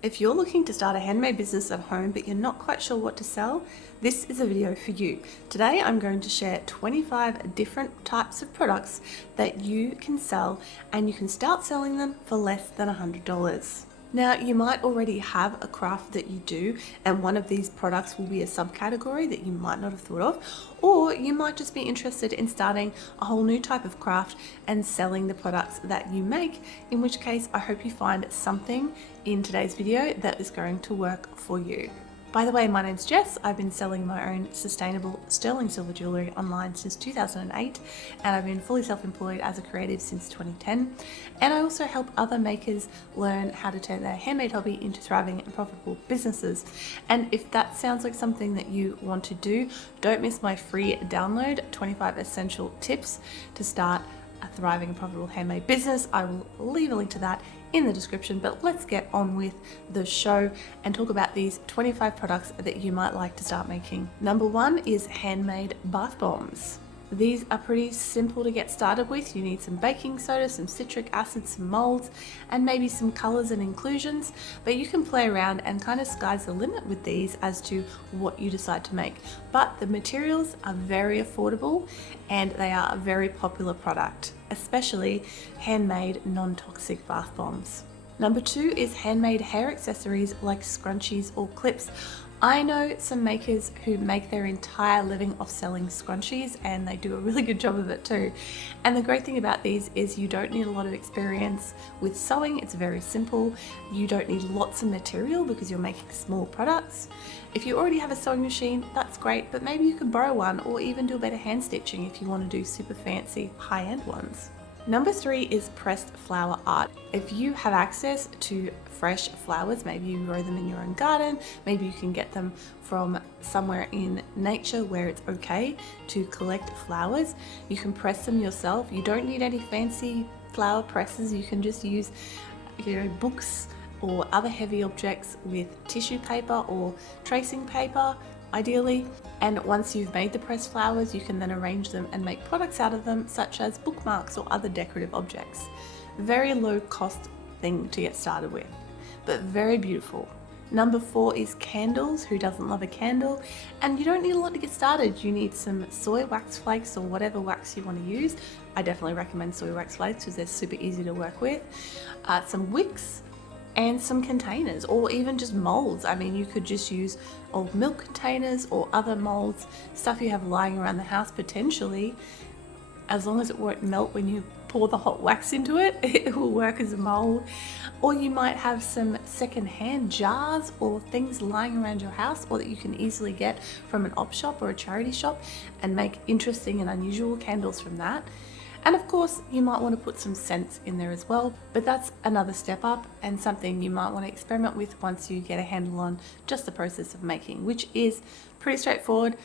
If you're looking to start a handmade business at home but you're not quite sure what to sell, this is a video for you. Today I'm going to share 25 different types of products that you can sell, and you can start selling them for less than $100. Now, you might already have a craft that you do, and one of these products will be a subcategory that you might not have thought of, or you might just be interested in starting a whole new type of craft and selling the products that you make, in which case I hope you find something in today's video that is going to work for you. By the way, my name's Jess. I've been selling my own sustainable sterling silver jewellery online since 2008, and I've been fully self-employed as a creative since 2010. And I also help other makers learn how to turn their handmade hobby into thriving and profitable businesses. And if that sounds like something that you want to do, don't miss my free download, 25 essential tips to start a thriving and profitable handmade business. I will leave a link to that in the description, but let's get on with the show and talk about these 25 products that you might like to start making. Number one is handmade bath bombs. These are pretty simple to get started with. You need some baking soda, some citric acid, some molds, and maybe some colors and inclusions, but you can play around and kind of sky's the limit with these as to what you decide to make. But the materials are very affordable and they are a very popular product, especially handmade non-toxic bath bombs. Number two is handmade hair accessories like scrunchies or clips. I know some makers who make their entire living off selling scrunchies, and they do a really good job of it too. And the great thing about these is you don't need a lot of experience with sewing. It's very simple. You don't need lots of material because you're making small products. If you already have a sewing machine, that's great, but maybe you could borrow one or even do a bit of hand stitching if you want to do super fancy high-end ones. Number three is pressed flower art. If you have access to fresh flowers, maybe you grow them in your own garden, maybe you can get them from somewhere in nature where it's okay to collect flowers. You can press them yourself. You don't need any fancy flower presses. You can just use, books or other heavy objects with tissue paper or tracing paper, ideally. And once you've made the pressed flowers, you can then arrange them and make products out of them, such as bookmarks or other decorative objects. Very low cost thing to get started with, but very beautiful. Number four is candles. Who doesn't love a candle? And you don't need a lot to get started. You need some soy wax flakes or whatever wax you want to use. I definitely recommend soy wax flakes because they're super easy to work with. Some wicks, and some containers, or even just molds. I mean, you could just use old milk containers or other molds, stuff you have lying around the house potentially. As long as it won't melt when you pour the hot wax into it, it will work as a mold. Or you might have some secondhand jars or things lying around your house, or that you can easily get from an op shop or a charity shop, and make interesting and unusual candles from that. And of course, you might want to put some scents in there as well, but that's another step up and something you might want to experiment with once you get a handle on just the process of making, which is pretty straightforward.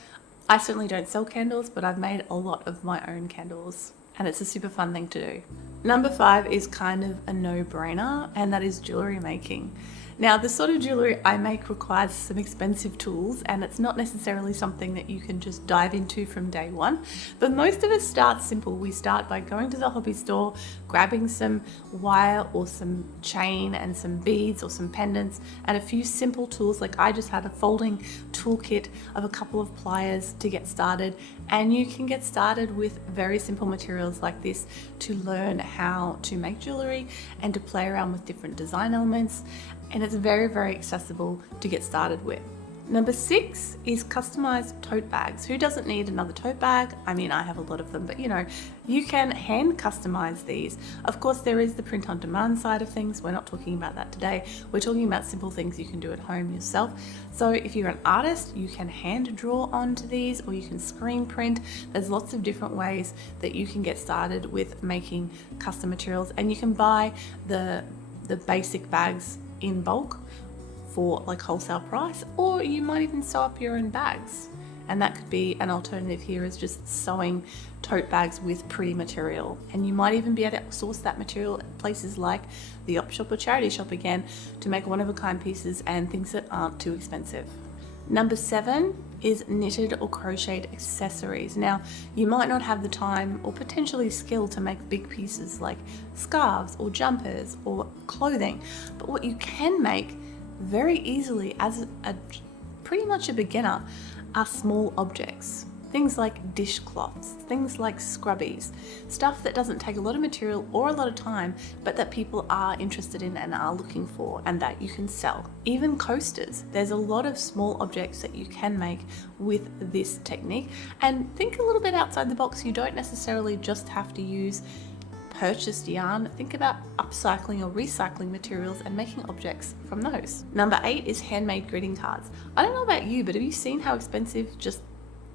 I certainly don't sell candles, but I've made a lot of my own candles, and it's a super fun thing to do. Number five is kind of a no-brainer, and that is jewelry making. Now, the sort of jewelry I make requires some expensive tools, and it's not necessarily something that you can just dive into from day one, but most of us start simple. We start by going to the hobby store, grabbing some wire or some chain and some beads or some pendants and a few simple tools. Like I just had a folding toolkit of a couple of pliers to get started, and you can get started with very simple materials like this to learn how to make jewelry and to play around with different design elements. And it's very, very accessible to get started with. Number six is customized tote bags. Who doesn't need another tote bag? I mean, I have a lot of them, but you can hand customize these. Of course, there is the print on demand side of things. We're not talking about that today. We're talking about simple things you can do at home yourself. So if you're an artist, you can hand draw onto these, or you can screen print. There's lots of different ways that you can get started with making custom materials, and you can buy the basic bags in bulk for like wholesale price, or you might even sew up your own bags, and that could be an alternative here, is just sewing tote bags with pretty material. And you might even be able to source that material at places like the op shop or charity shop again to make one-of-a-kind pieces and things that aren't too expensive. Number seven is knitted or crocheted accessories. Now, you might not have the time or potentially skill to make big pieces like scarves or jumpers or clothing, but what you can make very easily as pretty much a beginner are small objects. Things like dishcloths, things like scrubbies, stuff that doesn't take a lot of material or a lot of time, but that people are interested in and are looking for and that you can sell. Even coasters. There's a lot of small objects that you can make with this technique. And think a little bit outside the box. You don't necessarily just have to use purchased yarn. Think about upcycling or recycling materials and making objects from those. Number 8 is handmade greeting cards. I don't know about you, but have you seen how expensive just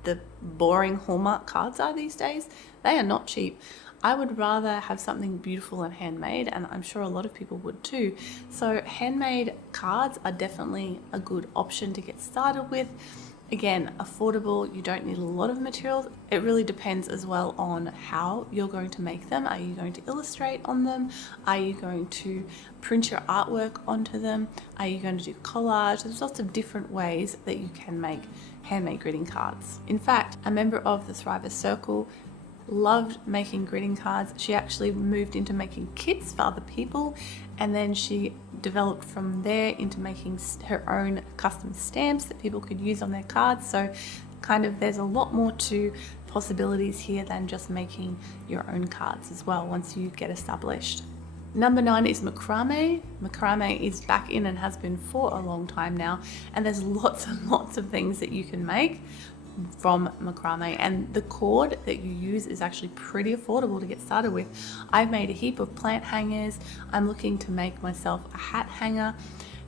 the boring Hallmark cards are these days? They are not cheap. I would rather have something beautiful and handmade, and I'm sure a lot of people would too. So handmade cards are definitely a good option to get started with. Again, affordable, you don't need a lot of materials. It really depends as well on how you're going to make them. Are you going to illustrate on them? Are you going to print your artwork onto them? Are you going to do collage? There's lots of different ways that you can make handmade greeting cards. In fact, a member of the Thriver Circle loved making greeting cards. She actually moved into making kits for other people, and then she developed from there into making her own custom stamps that people could use on their cards. So kind of there's a lot more to possibilities here than just making your own cards as well once you get established. Number 9 is macrame. Macrame is back in and has been for a long time now, and there's lots and lots of things that you can make from macrame, and the cord that you use is actually pretty affordable to get started with. I've made a heap of plant hangers. I'm looking to make myself a hat hanger.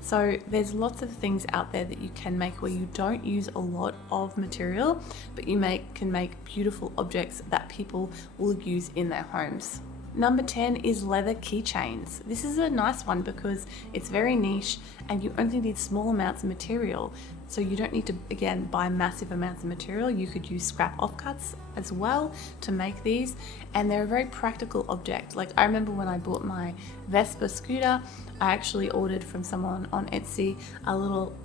So there's lots of things out there that you can make where you don't use a lot of material, but you can make beautiful objects that people will use in their homes. Number 10 is leather keychains. This is a nice one because it's very niche and you only need small amounts of material. So you don't need to, again, buy massive amounts of material. You could use scrap offcuts as well to make these, and they're a very practical object. Like, I remember when I bought my Vespa scooter, I actually ordered from someone on Etsy a little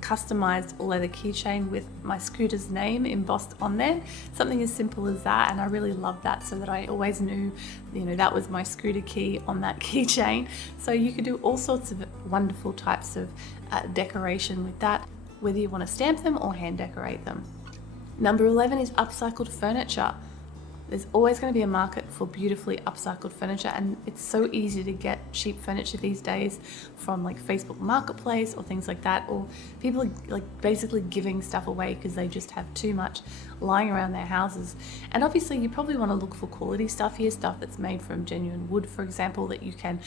customized leather keychain with my scooter's name embossed on there. Something as simple as that, and I really loved that, so that I always knew, that was my scooter key on that keychain. So you could do all sorts of wonderful types of decoration with that, whether you want to stamp them or hand decorate them. Number 11 is upcycled furniture. There's always going to be a market for beautifully upcycled furniture, and it's so easy to get cheap furniture these days from like Facebook Marketplace or things like that, or people are like basically giving stuff away because they just have too much lying around their houses. And obviously you probably want to look for quality stuff here, stuff that's made from genuine wood, for example, that you can,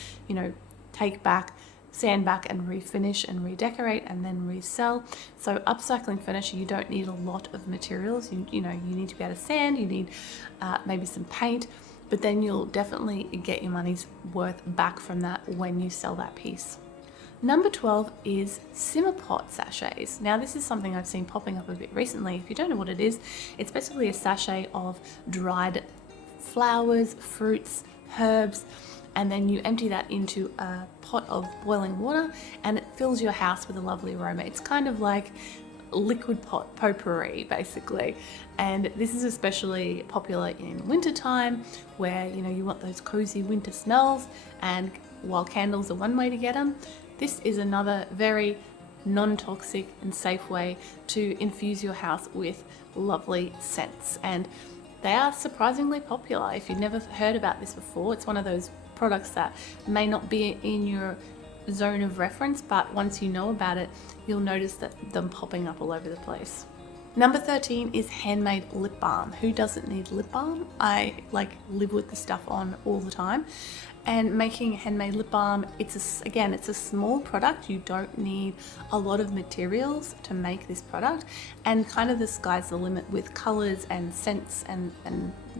take back, sand back and refinish and redecorate and then resell. So upcycling furniture, you don't need a lot of materials. You need to be able to sand, you need maybe some paint, but then you'll definitely get your money's worth back from that when you sell that piece. Number 12 is simmer pot sachets. Now this is something I've seen popping up a bit recently. If you don't know what it is, it's basically a sachet of dried flowers, fruits, herbs, and then you empty that into a pot of boiling water and it fills your house with a lovely aroma. It's kind of like liquid potpourri basically, and this is especially popular in wintertime where you want those cozy winter smells, and while candles are one way to get them, this is another very non-toxic and safe way to infuse your house with lovely scents. And they are surprisingly popular. If you've never heard about this before, it's one of those products that may not be in your zone of reference, but once you know about it, you'll notice them popping up all over the place. Number 13 is handmade lip balm. Who doesn't need lip balm? I live with the stuff on all the time. And making handmade lip balm, it's a small product. You don't need a lot of materials to make this product, and kind of the sky's the limit with colors and scents and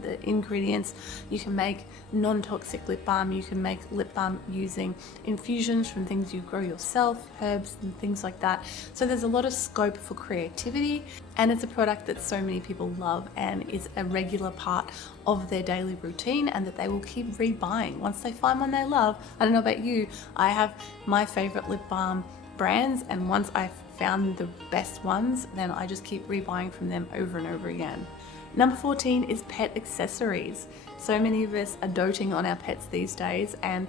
the ingredients. You can make non-toxic lip balm. You can make lip balm using infusions from things you grow yourself, herbs and things like that. So there's a lot of scope for creativity, and it's a product that so many people love and is a regular part of their daily routine, and that they will keep rebuying once they find one they love. I don't know about you, I have my favorite lip balm brands, and once I've found the best ones, then I just keep rebuying from them over and over again. Number 14 is pet accessories. So many of us are doting on our pets these days, and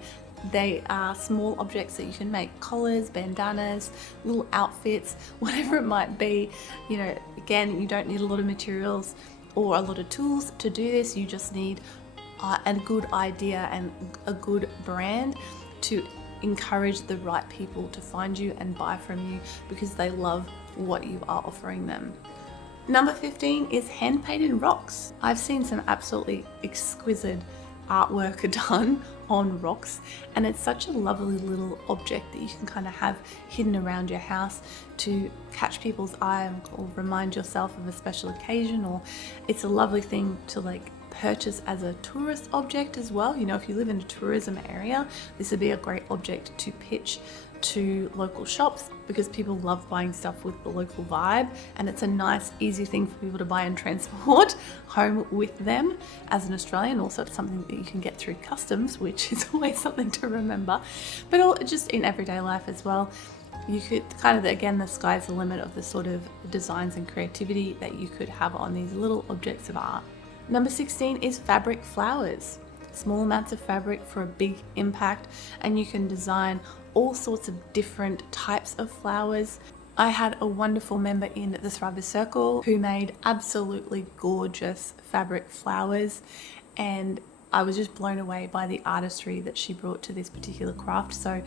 They are small objects that you can make: collars, bandanas, little outfits, whatever it might be. You know, again, you don't need a lot of materials or a lot of tools to do this. You just need a good idea and a good brand to encourage the right people to find you and buy from you, because they love what you are offering them. Number 15 is hand painted rocks. I've seen some absolutely exquisite artwork done on rocks, and it's such a lovely little object that you can kind of have hidden around your house to catch people's eye or remind yourself of a special occasion. Or it's a lovely thing to like purchase as a tourist object as well. You know, if you live in a tourism area, this would be a great object to pitch to local shops, because people love buying stuff with the local vibe, and it's a nice easy thing for people to buy and transport home with them. As an Australian, also it's something that you can get through customs, which is always something to remember, but just in everyday life as well. You could kind of, again, the sky's the limit of the sort of designs and creativity that you could have on these little objects of art. Number 16 is fabric flowers. Small amounts of fabric for a big impact, and you can design all sorts of different types of flowers. I had a wonderful member in the FREEBIES circle who made absolutely gorgeous fabric flowers, and I was just blown away by the artistry that she brought to this particular craft. So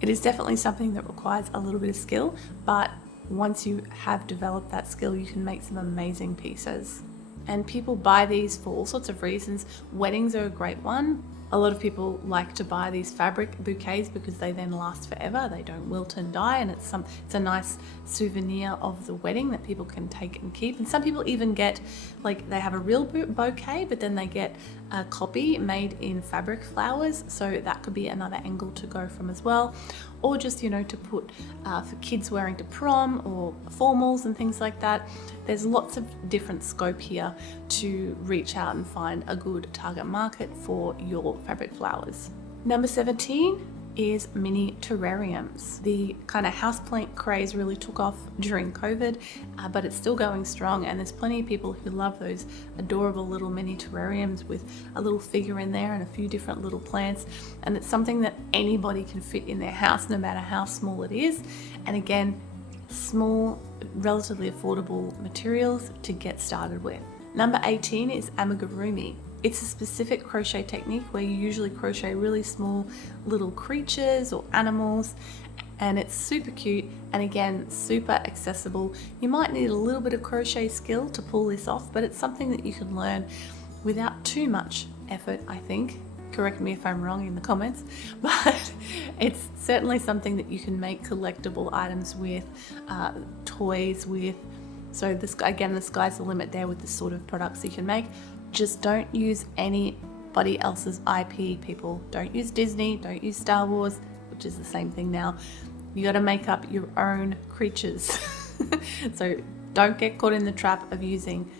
it is definitely something that requires a little bit of skill, but once you have developed that skill, you can make some amazing pieces. And people buy these for all sorts of reasons. Weddings are a great one. A lot of people like to buy these fabric bouquets because they then last forever. They don't wilt and die, and it's a nice souvenir of the wedding that people can take and keep. And some people even get, like, they have a real bouquet, but then they get a copy made in fabric flowers. So that could be another angle to go from as well. Or just, you know, to put for kids wearing to prom or formals and things like that. There's lots of different scope here to reach out and find a good target market for your fabric flowers. Number 17 is mini terrariums. The kind of houseplant craze really took off during COVID, but it's still going strong, and there's plenty of people who love those adorable little mini terrariums with a little figure in there and a few different little plants, and it's something that anybody can fit in their house, no matter how small it is. And again, small, relatively affordable materials to get started with. Number 18 is amigurumi. It's a specific crochet technique where you usually crochet really small little creatures or animals, and it's super cute and again super accessible. You might need a little bit of crochet skill to pull this off, but it's something that you can learn without too much effort, I think. Correct me if I'm wrong in the comments, but it's certainly something that you can make collectible items with, toys with. So this, again, the sky's the limit there with the sort of products you can make. Just don't use anybody else's IP, people. Don't use Disney, don't use Star Wars, which is the same thing now. You got to make up your own creatures. So don't get caught in the trap of using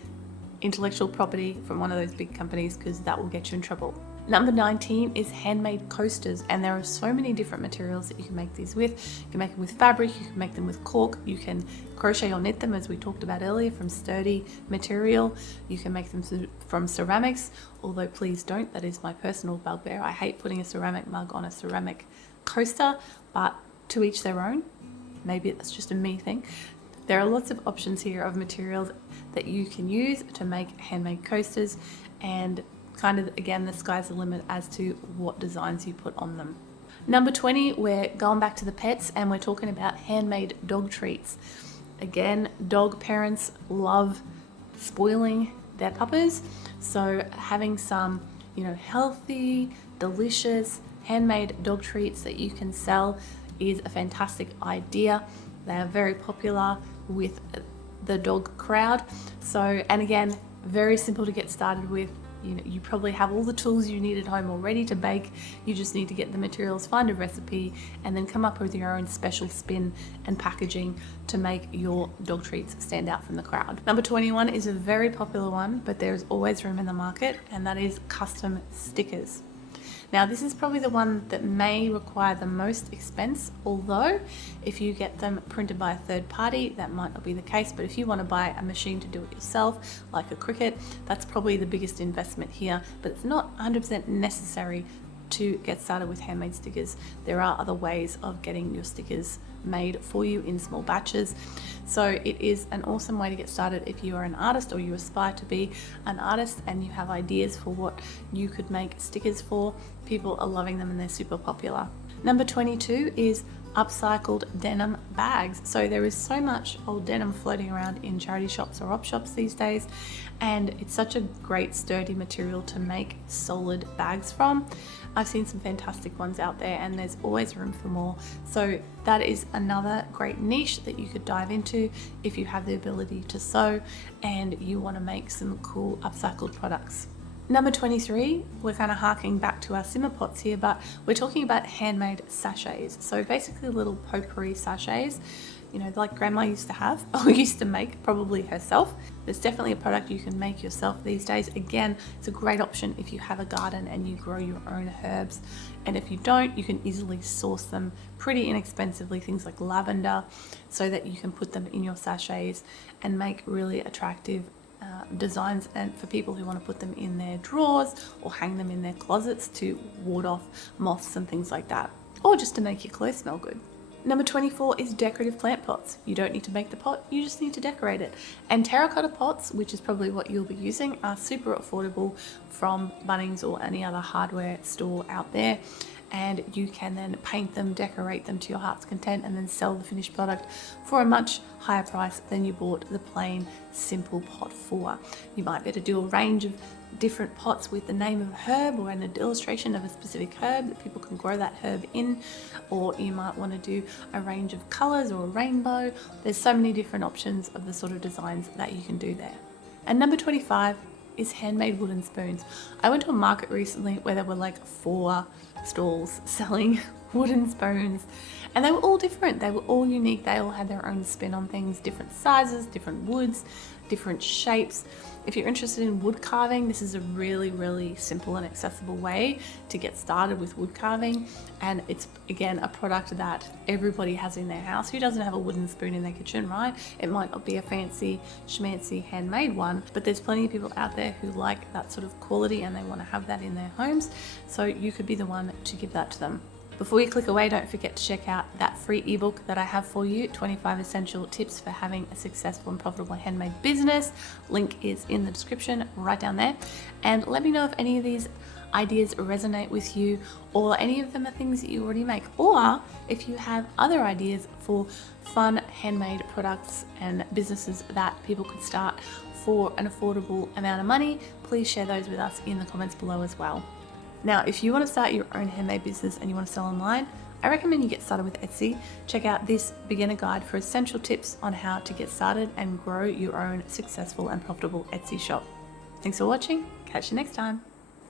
intellectual property from one of those big companies, because that will get you in trouble. Number 19 is handmade coasters, and there are so many different materials that you can make these with. You can make them with fabric, you can make them with cork, you can crochet or knit them, as we talked about earlier, from sturdy material. You can make them from ceramics, although please don't, that is my personal bugbear. I hate putting a ceramic mug on a ceramic coaster, but to each their own. Maybe that's just a me thing. There are lots of options here of materials that you can use to make handmade coasters, and kind of, again, the sky's the limit as to what designs you put on them. Number 20, we're going back to the pets, and we're talking about handmade dog treats. Again, dog parents love spoiling their puppers, so having some, you know, healthy, delicious handmade dog treats that you can sell is a fantastic idea. They are very popular with the dog crowd. So, and again, very simple to get started with. You know, you probably have all the tools you need at home already to bake. You just need to get the materials, find a recipe, and then come up with your own special spin and packaging to make your dog treats stand out from the crowd. Number 21 is a very popular one, but there is always room in the market, and that is custom stickers. Now, this is probably the one that may require the most expense, although if you get them printed by a third party, that might not be the case. But if you want to buy a machine to do it yourself, like a Cricut, that's probably the biggest investment here, but it's not 100% necessary to get started with handmade stickers. There are other ways of getting your stickers made for you in small batches. So it is an awesome way to get started if you are an artist or you aspire to be an artist and you have ideas for what you could make stickers for. People are loving them and they're super popular. Number 22 is upcycled denim bags. So there is so much old denim floating around in charity shops or op shops these days, and it's such a great sturdy material to make solid bags from. I've seen some fantastic ones out there and there's always room for more. So that is another great niche that you could dive into if you have the ability to sew and you want to make some cool upcycled products. Number 23, we're kind of harking back to our simmer pots here, but we're talking about handmade sachets. So basically little potpourri sachets, you know, like grandma used to have or used to make probably herself. There's definitely a product you can make yourself these days. Again, it's a great option if you have a garden and you grow your own herbs. And if you don't, you can easily source them pretty inexpensively, things like lavender, so that you can put them in your sachets and make really attractive designs, and for people who want to put them in their drawers or hang them in their closets to ward off moths and things like that, or just to make your clothes smell good. Number 24 is decorative plant pots. You don't need to make the pot, you just need to decorate it. And terracotta pots, which is probably what you'll be using, are super affordable from Bunnings or any other hardware store out there. And you can then paint them, decorate them to your heart's content, and then sell the finished product for a much higher price than you bought the plain simple pot for. You might better do a range of different pots with the name of a herb or an illustration of a specific herb that people can grow that herb in, or you might want to do a range of colors or a rainbow. There's so many different options of the sort of designs that you can do there. And number 25 is handmade wooden spoons. I went to a market recently where there were like 4 stalls selling wooden spoons, and they were all different. They were all unique. They all had their own spin on things, different sizes, different woods, different shapes. If you're interested in wood carving, this is a really, really simple and accessible way to get started with wood carving. And it's, again, a product that everybody has in their house. Who doesn't have a wooden spoon in their kitchen, right? It might not be a fancy schmancy handmade one, but there's plenty of people out there who like that sort of quality and they want to have that in their homes. So you could be the one to give that to them. Before you click away, don't forget to check out that free ebook that I have for you, 25 essential tips for having a successful and profitable handmade business. Link is in the description right down there. And let me know if any of these ideas resonate with you, or any of them are things that you already make, or if you have other ideas for fun handmade products and businesses that people could start for an affordable amount of money. Please share those with us in the comments below as well. Now, if you want to start your own handmade business and you want to sell online, I recommend you get started with Etsy. Check out this beginner guide for essential tips on how to get started and grow your own successful and profitable Etsy shop. Thanks for watching. Catch you next time.